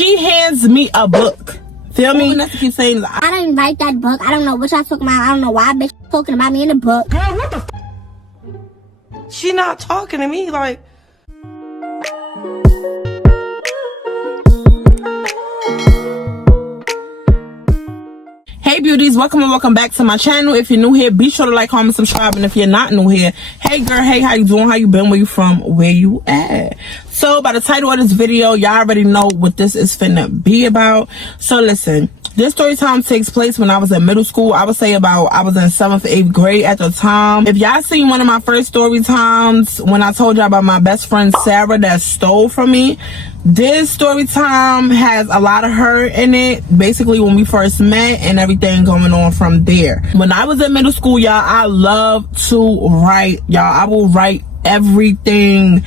she hands me a book. Feel me? That's keep saying, I didn't write that book. I don't know what y'all talking about. I don't know why bitch talking about me in the book. Girl, what the She not talking to me like. Hey beauties, welcome and welcome back to my channel. If you're new here, be sure to like, comment, subscribe, and if you're not new here, hey girl, hey, how you doing, how you been, where you from, where you at? So by the title of this video, y'all already know what this is finna be about. So listen, this story time takes place when I was in middle school. I would say I was in 7th, 8th grade at the time. If y'all seen one of my first story times when I told y'all about my best friend Sarah that stole from me, this story time has a lot of her in it, basically when we first met and everything going on from there. When I was in middle school, y'all, I love to write. Y'all, I will write everything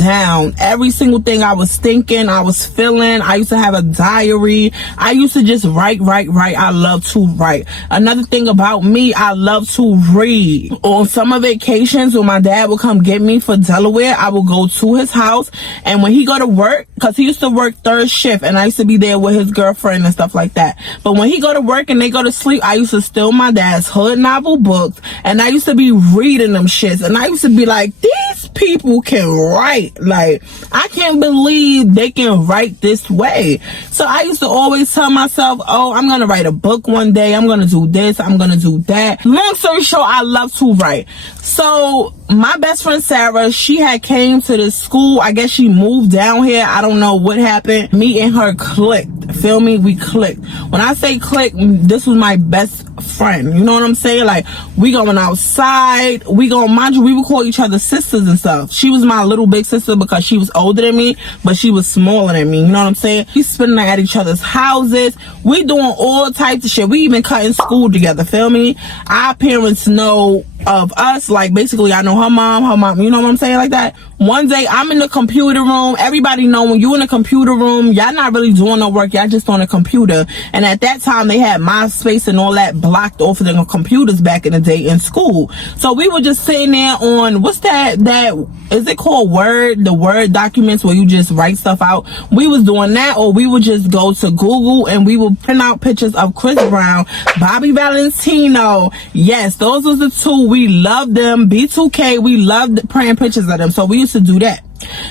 down, every single thing I was thinking, I was feeling. I used to have a diary. I used to just write. I love to write. Another thing about me, I love to read. On summer vacations, when my dad would come get me for Delaware, I would go to his house, and when he go to work, because he used to work third shift and I used to be there with his girlfriend and stuff like that, but when he go to work and they go to sleep, I used to steal my dad's hood novel books and I used to be reading them shits, and I used to be like, these people can write. Like, I can't believe they can write this way. So I used to always tell myself, oh, I'm gonna write a book one day, I'm gonna do this, I'm gonna do that. Long story short, I love to write. So my best friend Sarah, she had came to the school. I guess she moved down here. I don't know what happened. Me and her clicked. Feel me? We clicked. When I say click, this was my best friend. You know what I'm saying? Like, we going outside. We going, mind you, we would call each other sisters and stuff. She was my little big sister because she was older than me, but she was smaller than me. You know what I'm saying? We spending at each other's houses. We doing all types of shit. We even cutting school together. Feel me? Our parents know of us. Like, basically, I know her mom, you know what I'm saying, like that. One day I'm in the computer room. Everybody know when you in the computer room, y'all not really doing no work, y'all just on a computer. And at that time they had MySpace and all that blocked off of the computers back in the day in school. So we were just sitting there on, what's that is it called Word? The Word documents where you just write stuff out. We was doing that, or we would just go to Google and we would print out pictures of Chris Brown, Bobby Valentino. Yes, those was the two. We loved them. B2K, we loved printing pictures of them. So we used to do that.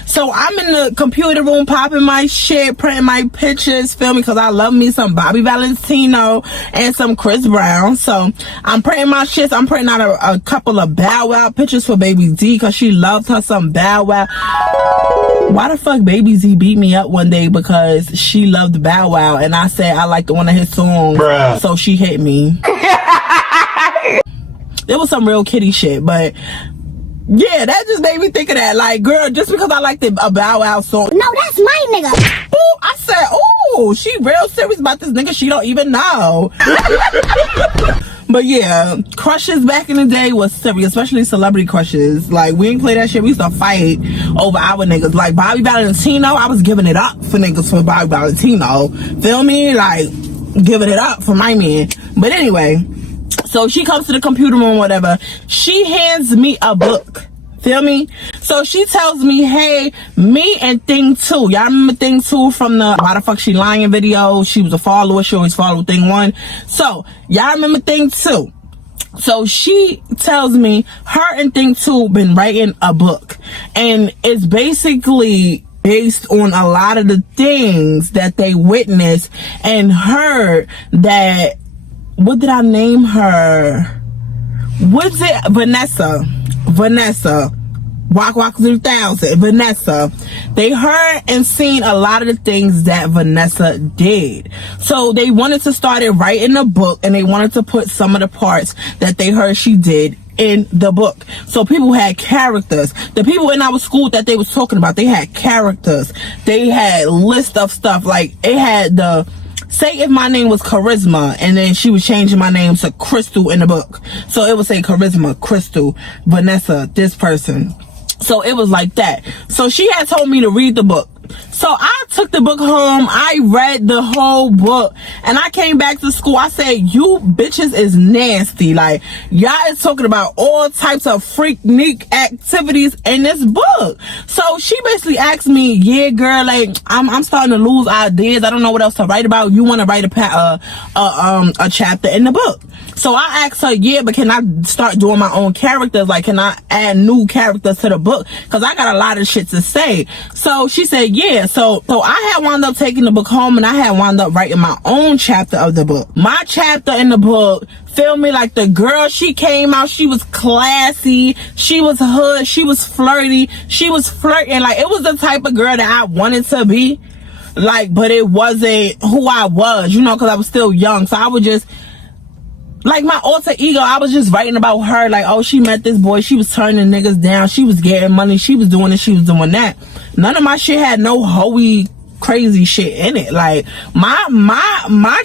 So I'm in the computer room popping my shit, printing my pictures, feel me, because I love me some Bobby Valentino and some Chris Brown. So I'm printing my shit. I'm printing out a couple of Bow Wow pictures for Baby Z because she loved her some Bow Wow. Why the fuck Baby Z beat me up one day because she loved Bow Wow and I said I liked one of his songs, bruh. So she hit me. It was some real kitty shit, but yeah, that just made me think of that. Like, girl, just because I like a Bow Wow song. No, that's my nigga. Ooh, I said, ooh, she real serious about this nigga she don't even know. But yeah, crushes back in the day was serious, especially celebrity crushes. Like, we didn't play that shit. We used to fight over our niggas. Like, Bobby Valentino, I was giving it up for niggas for Bobby Valentino. Feel me? Like, giving it up for my man. But anyway, so she comes to the computer room, whatever. She hands me a book. Feel me? So she tells me, hey, me and Thing 2. Y'all remember Thing 2 from the Why the Fuck She Lying video? She was a follower. She always followed Thing 1. So y'all remember Thing 2. So she tells me her and Thing 2 been writing a book. And it's basically based on a lot of the things that they witnessed and heard that. What did I name her? What's it? Vanessa. Walk 3000. Vanessa. They heard and seen a lot of the things that Vanessa did. So they wanted to start writing a book and they wanted to put some of the parts that they heard she did in the book. So people had characters. The people in our school that they was talking about, they had characters. They had list of stuff. Like, it had the, say if my name was Charisma and then she was changing my name to Crystal in the book. So it would say Charisma, Crystal, Vanessa, this person. So it was like that. So she had told me to read the book. So I took the book home. I read the whole book and I came back to school. I said, you bitches is nasty. Like, y'all is talking about all types of freak-neek activities in this book. So she basically asked me, yeah, girl, like, I'm starting to lose ideas. I don't know what else to write about. You want to write a chapter in the book? So I asked her, yeah, but can I start doing my own characters? Like, can I add new characters to the book? Because I got a lot of shit to say. So she said, yeah. So I had wound up taking the book home and I had wound up writing my own chapter of the book. My chapter in the book, feel me, like the girl, she came out, she was classy, she was hood, she was flirty, she was flirting. Like, it was the type of girl that I wanted to be. Like, but it wasn't who I was, you know, because I was still young. So I would just, like, my alter ego, I was just writing about her. Like, oh, she met this boy, she was turning niggas down, she was getting money, she was doing this, she was doing that. None of my shit had no hoey crazy shit in it. Like, my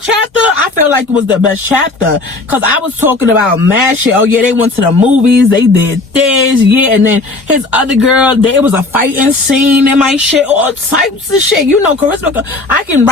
chapter, I feel like it was the best chapter because I was talking about mad shit. Oh yeah, they went to the movies, they did this, yeah, and then his other girl, there was a fighting scene in my shit, all types of shit. You know, charisma, I can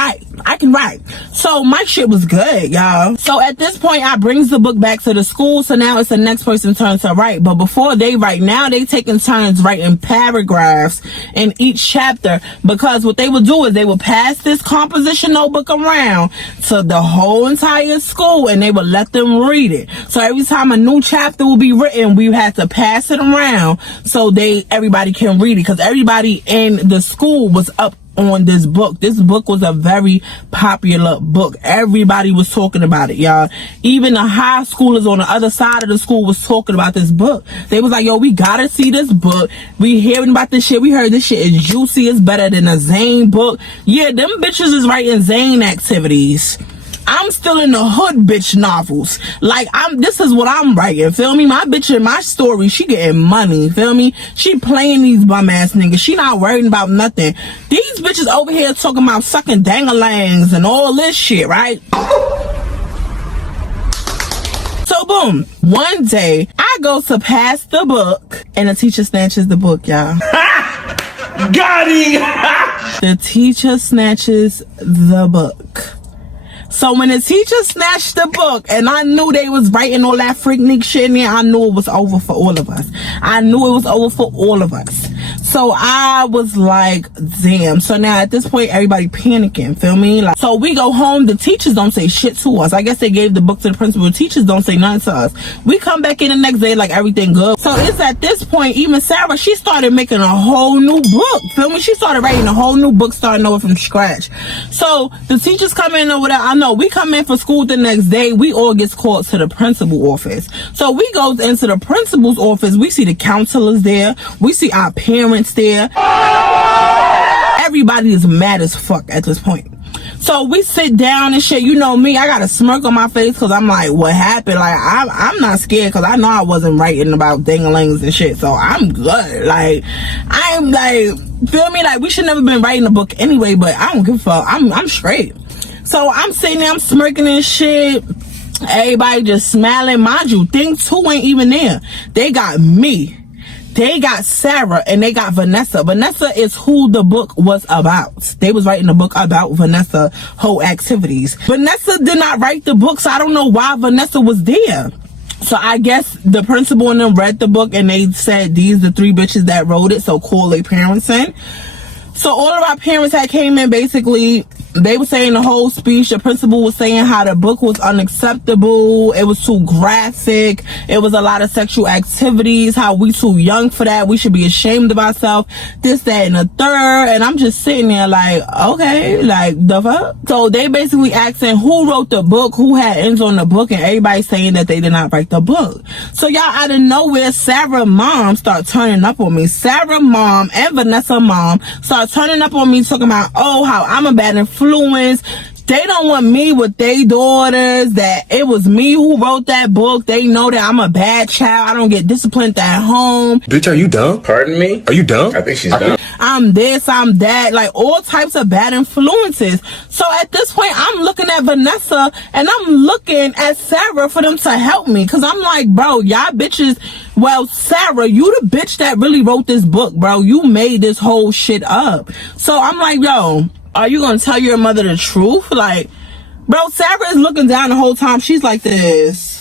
write. So my shit was good, y'all. So at this point, I brings the book back to the school, so now it's the next person's turn to write. But before they write, now they taking turns writing paragraphs in each chapter, because what they would do is they would pass this composition notebook around to the whole entire school and they would let them read it. So every time a new chapter will be written, we had to pass it around so everybody can read it, because everybody in the school was up on this book. This book was a very popular book. Everybody was talking about it, y'all. Even the high schoolers on the other side of the school was talking about this book. They was like, yo, we gotta see this book. We hearing about this shit. We heard this shit is juicy. It's better than a Zane book. Yeah, them bitches is writing Zane activities. I'm still in the hood bitch novels. Like, this is what I'm writing, feel me? My bitch in my story, she getting money, feel me? She playing these bum ass niggas. She not worrying about nothing. These bitches over here talking about sucking dangalangs and all this shit, right? So boom, one day I go to pass the book and the teacher snatches the book, y'all. Got him! The teacher snatches the book. So when the teacher snatched the book and I knew they was writing all that freak-neek shit in there, I knew it was over for all of us. So I was like, damn. So now at this point, everybody panicking, feel me? Like, so we go home, the teachers don't say shit to us. I guess they gave the book to the principal. Teachers don't say nothing to us. We come back in the next day like everything good. So it's at this point, even Sarah, she started making a whole new book, feel me? She started writing a whole new book, starting over from scratch. So the teachers come in over there. I know we come in for school the next day. We all gets called to the principal office. So we goes into the principal's office. We see the counselors there. We see our parents there. Everybody is mad as fuck at this point. So we sit down and shit. You know me, I got a smirk on my face because I'm like, what happened? Like, I'm not scared because I know I wasn't writing about dangalings and shit. So I'm good. Like, I'm like, feel me? Like, we should never been writing a book anyway, but I don't give a fuck. I'm straight. So I'm sitting there, I'm smirking and shit. Everybody just smiling. Mind you, thing 2 ain't even there. They got me. They got Sarah and they got Vanessa. Vanessa is who the book was about. They was writing the book about Vanessa whole activities. Vanessa did not write the book, so I don't know why Vanessa was there. So I guess the principal and them read the book and they said these the 3 bitches that wrote it, so call their parents in. So all of our parents had came in. Basically, they were saying the whole speech. The principal was saying how the book was unacceptable. It was too graphic. It was a lot of sexual activities. How we too young for that. We should be ashamed of ourselves. This, that, and the third. And I'm just sitting there like, okay, like the fuck? So they basically asking who wrote the book, who had ends on the book, and everybody saying that they did not write the book. So y'all, out of nowhere, Sarah mom start turning up on me. Sarah mom and Vanessa mom start turning up on me talking about, oh, how I'm a bad influence. They don't want me with their daughters, that it was me who wrote that book. They know that I'm a bad child. I don't get disciplined at home. Bitch, are you dumb? Pardon me? Are you dumb? I think she's dumb. I'm this, I'm that, like all types of bad influences. So at this point, I'm looking at Vanessa and I'm looking at Sarah for them to help me. Cause I'm like, bro, y'all bitches, well, Sarah, you the bitch that really wrote this book, bro. You made this whole shit up. So I'm like, yo, are you gonna tell your mother the truth? Like, bro, Sarah is looking down the whole time. She's like this.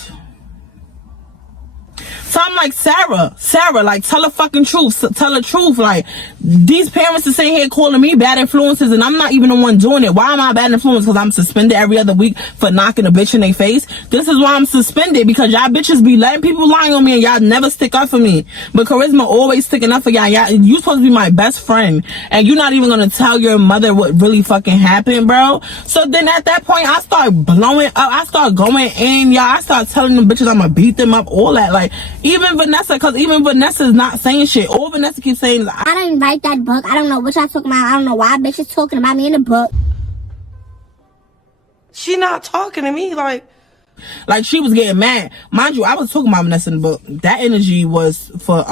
So I'm like, Sarah, like, tell the fucking truth. Tell the truth. Like, these parents are sitting here calling me bad influences and I'm not even the one doing it. Why am I a bad influence? Because I'm suspended every other week for knocking a bitch in their face. This is why I'm suspended, because y'all bitches be letting people lie on me and y'all never stick up for me. But Charisma always sticking up for y'all. You supposed to be my best friend and you're not even going to tell your mother what really fucking happened, bro. So then at that point, I start blowing up. I start going in, y'all. I start telling them bitches I'm going to beat them up, all that. Like, even Vanessa, because even Vanessa is not saying shit. All Vanessa keeps saying is, I didn't write that book. I don't know what y'all talking about. I don't know why bitches talking about me in the book. She not talking to me like she was getting mad. Mind you, I was talking about Vanessa in the book. That energy was for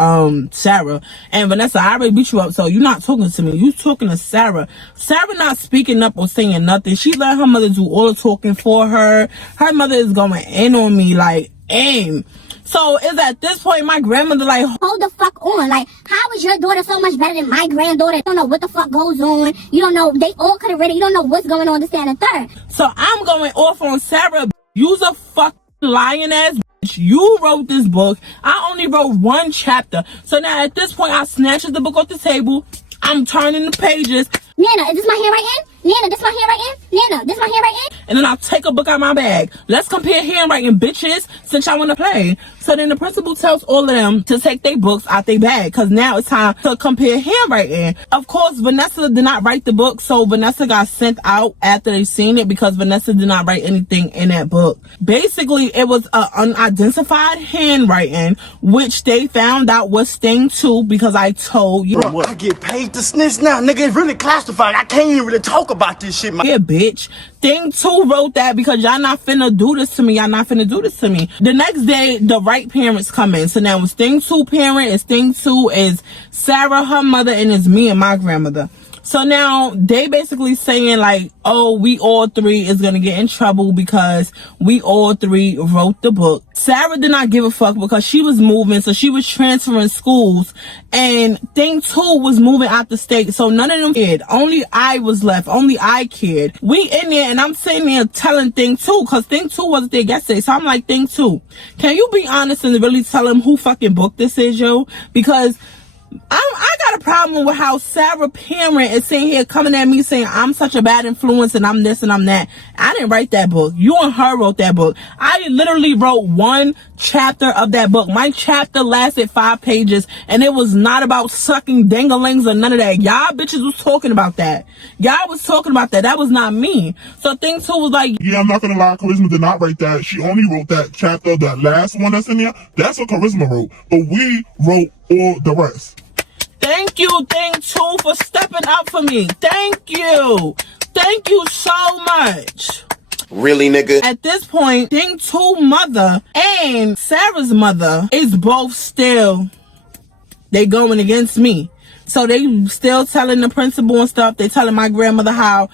Sarah. And Vanessa, I already beat you up, so you're not talking to me. You talking to Sarah. Sarah not speaking up or saying nothing. She let her mother do all the talking for her. Her mother is going in on me, like, aim. So it's at this point my grandmother like, hold the fuck on. Like, how is your daughter so much better than my granddaughter? You don't know what the fuck goes on. You don't know, they all could have read it. You don't know what's going on, this, that, and the third. So I'm going off on Sarah. You's a fucking lying ass bitch. You wrote this book. I only wrote one chapter. So now at this point, I snatches the book off the table. I'm turning the pages. Nana, is this my handwriting? Nana, this my handwriting? Nana, this my handwriting? And then I'll take a book out of my bag. Let's compare handwriting, bitches, since y'all want to play. So then the principal tells all of them to take their books out their bag, because now it's time to compare handwriting. Of course, Vanessa did not write the book, so Vanessa got sent out after they seen it, because Vanessa did not write anything in that book. Basically, it was an unidentified handwriting, which they found out was Sting 2, because I told you. Bro, I get paid to snitch now, nigga. It's really classified. I can't even really talk about this shit, man. Yeah, bitch. Thing 2 wrote that because y'all not finna do this to me. Y'all not finna do this to me. The next day, the right parents come in. So now it's Thing 2 parent, it's Thing 2 is Sarah, her mother, and it's me and my grandmother. So now they basically saying like, oh, we all three is gonna get in trouble because we all three wrote the book. Sarah did not give a fuck because she was moving, so she was transferring schools, and Thing 2 was moving out the state, so none of them cared. Only I was left. Only I cared. We in there, and I'm sitting there telling Thing 2, because Thing 2 wasn't there yesterday, so I'm like, Thing 2, can you be honest and really tell him who fucking book this is, yo? Because I got a problem with how Sarah parent is sitting here coming at me saying I'm such a bad influence and I'm this and I'm that. I didn't write that book. You and her wrote that book. I literally wrote one chapter of that book. My chapter lasted 5 pages, and it was not about sucking danglings or none of that. Y'all bitches was talking about that. Y'all was talking about that. That was not me. So Thing 2 was like, yeah, I'm not gonna lie, Charisma did not write that. She only wrote that chapter, that last one that's in there. That's what Charisma wrote. But we wrote all the rest. Thank you, Thing 2, for stepping up for me. Thank you. Thank you so much. Really, nigga? At this point, Thing 2 mother and Sarah's mother is both still, they going against me. So they still telling the principal and stuff. They telling my grandmother how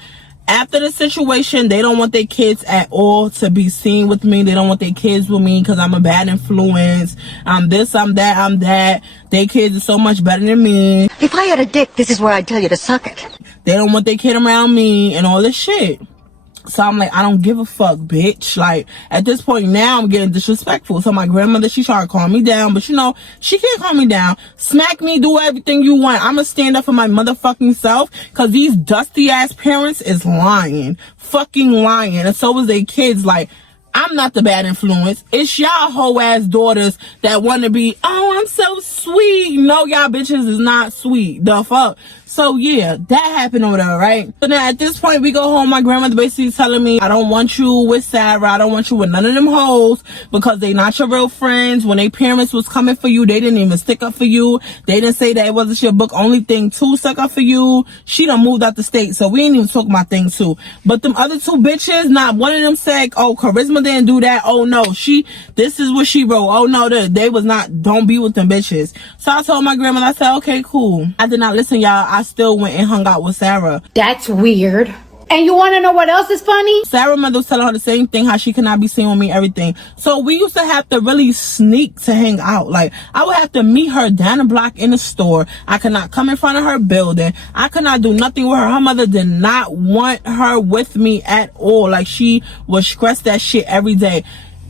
after the situation, they don't want their kids at all to be seen with me. They don't want their kids with me because I'm a bad influence. I'm this, I'm that, I'm that. Their kids are so much better than me. If I had a dick, this is where I'd tell you to suck it. They don't want their kid around me and all this shit. So I'm like, I don't give a fuck, bitch. Like, at this point now, I'm getting disrespectful. So my grandmother, she tried to calm me down, but you know, she can't calm me down. Smack me, do everything you want. I'm gonna stand up for my motherfucking self, because these dusty ass parents is lying. Fucking lying. And so is they kids. Like, I'm not the bad influence. It's y'all hoe ass daughters that want to be, oh, I'm so sweet. No, y'all bitches is not sweet. The fuck? So yeah, that happened over there, right? So now at this point, we go home. My grandmother basically telling me, I don't want you with Sarah. I don't want you with none of them hoes because they not your real friends. When their parents was coming for you, they didn't even stick up for you. They didn't say that it wasn't your book. Only thing two stuck up for you. She done moved out the state, so we ain't even talk about thing two. But them other two bitches, not one of them said, oh, Charisma didn't do that. Oh no, this is what she wrote. Oh no, they was not, don't be with them bitches. So I told my grandmother, I said, okay, cool. I did not listen, y'all. I still went and hung out with Sarah. That's weird. And you want to know what else is funny? Sarah's mother was telling her the same thing, how she could not be seen with me, everything. So we used to have to really sneak to hang out. Like, I would have to meet her down the block in the store. I could not come in front of her building. I could not do nothing with her. Her mother did not want her with me at all. Like, she would stress that shit every day.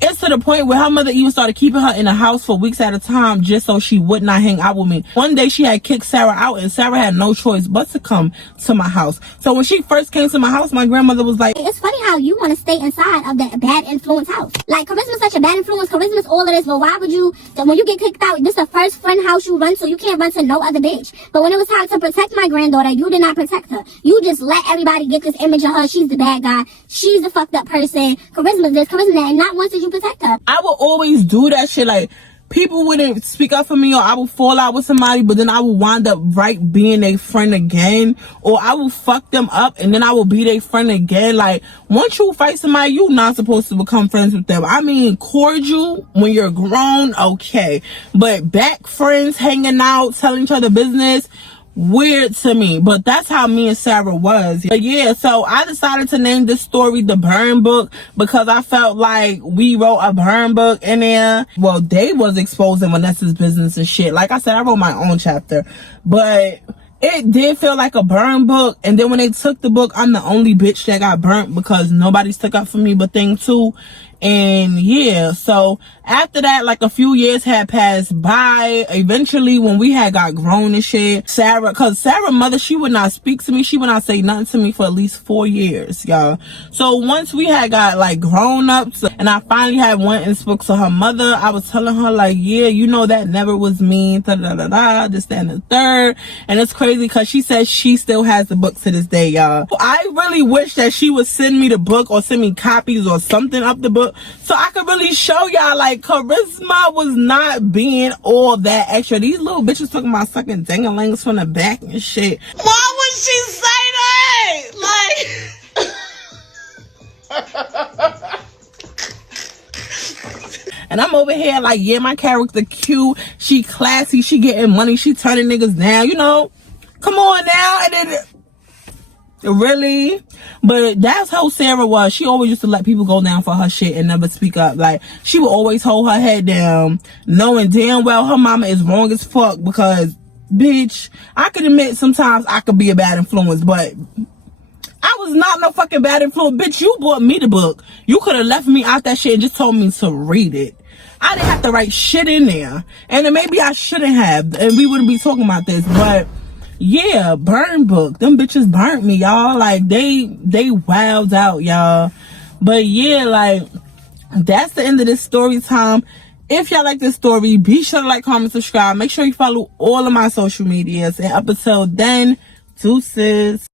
It's to the point where her mother even started keeping her in the house for weeks at a time just so she would not hang out with me. One day she had kicked Sarah out and Sarah had no choice but to come to my house. So when she first came to my house, my grandmother was like, it's funny how you want to stay inside of that bad influence house. Like, Charisma's such a bad influence. Charisma's all of this, but why would you, when you get kicked out, this is the first friend house you run to. You can't run to no other bitch. But when it was time to protect my granddaughter, you did not protect her. You just let everybody get this image of her. She's the bad guy. She's the fucked up person. Charisma's this, Charisma's that, and not once did you protect her. I would always do that shit. Like, people wouldn't speak up for me, or I would fall out with somebody, but then I would wind up being their friend again, or I will fuck them up and then I will be their friend again. Like, once you fight somebody, you're not supposed to become friends with them. I mean, cordial when you're grown, okay, but back friends, hanging out, telling each other business, weird to me. But that's how me and Sarah was. But yeah, so I decided to name this story The Burn Book because I felt like we wrote a burn book in there. Well, they was exposing Vanessa's business and shit. Like I said, I wrote my own chapter, but it did feel like a burn book. And then when they took the book, I'm the only bitch that got burnt because nobody stuck up for me but thing too. And yeah, so after that, like a few years had passed by. Eventually, when we had got grown and shit, cause Sarah's mother, she would not speak to me. She would not say nothing to me for at least 4 years, y'all. So once we had got like grown ups and I finally had went and spoke to her mother, I was telling her like, yeah, you know, that never was me, this, that, and the third. And it's crazy because she says she still has the book to this day, y'all. I really wish that she would send me the book or send me copies or something of the book so I could really show y'all like Charisma was not being all that extra. These little bitches talking about sucking ding-a-lings from the back and shit. Why would she say that? Like... And I'm over here like, yeah, my character cute, she classy, she getting money, she turning niggas down, you know. Come on now. And then really? But that's how Sarah was. She always used to let people go down for her shit and never speak up. Like, she would always hold her head down, knowing damn well her mama is wrong as fuck because, bitch, I could admit sometimes I could be a bad influence, but I was not no fucking bad influence. Bitch, you bought me the book. You could have left me out that shit and just told me to read it. I didn't have to write shit in there. And then maybe I shouldn't have, and we wouldn't be talking about this, but yeah, burn book. Them bitches burnt me, y'all. Like, they wowed out, y'all. But yeah, like, that's the end of this story time. If y'all like this story, be sure to like, comment, subscribe. Make sure you follow all of my social medias. And up until then, deuces.